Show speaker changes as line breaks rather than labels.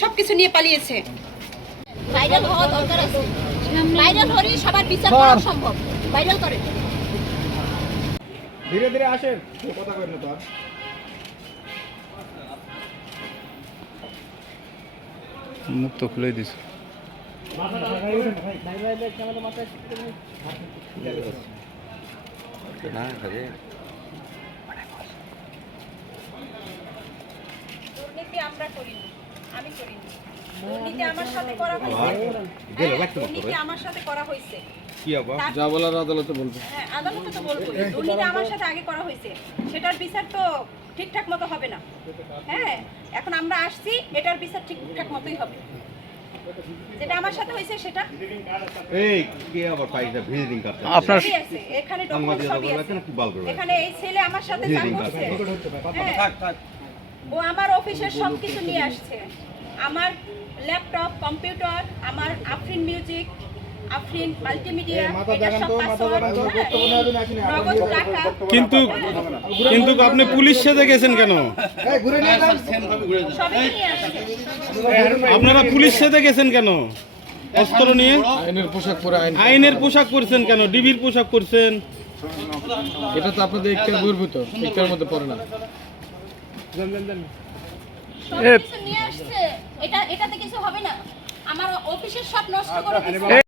সবকিছু নিয়ে পালিয়েছে।
ভাইরাল হওয়া দরকার আছে। ভাইরাল হলে সবার বিচার করা সম্ভব। ভাইরাল করে।
ধীরে ধীরে আসেন। কথা না তো
মুখ তো খুলে। দিস
দুর্নীতি আমরা করিনি। আমি করিনি। দুর্নীতি আমার সাথে করা হয়েছে। হ্যাঁ, আমার সাথে করা হয়েছে।
কি আবার?
যা বলার আদালতে বলব।
হ্যাঁ আদালতে তো বলব। দুর্নীতি আমার সাথে আগে করা হয়েছে। সেটার বিচার তো ঠিকঠাক মতো হবে না। হ্যাঁ এখন আমরা আসছি এটার বিচার ঠিকঠাক মতোই হবে। যেটা আমার সাথে হয়েছে সেটা।
এই কে আবার পাইছে ভিজিটিং কার্ড
আপনার
এখানে ডকুমেন্ট সবই আছে।
কি বাল করবে
এখানে এই ছেলে আমার সাথে করছে। হ্যাঁ, ও আমার অফিসের সব কিছু নিয়ে আসছে। আমার ল্যাপটপ কম্পিউটার আমার আফরিন মিউজিক আফরিন মাল্টিমিডিয়া এটা সব নগদ টাকা।
কিন্তু কিন্তু আপনি পুলিশ সেজে গেছেন কেন? আপনারা পুলিশ সেজে গেছেন কেন? অস্ত্র নিয়ে?
আইনের পোশাক পরে
আইনের পোশাক পরছেন কেন? ডিবির পোশাক পরছেন?
এটা তো আপনাদের ইচ্ছার বহির্ভূত ইচ্ছার মধ্যে পড়ে না।
সব কিছু নিয়ে আসছে। এটা এটাতে কিছু হবে না। আমার অফিসের সব নষ্ট করে দিচ্ছে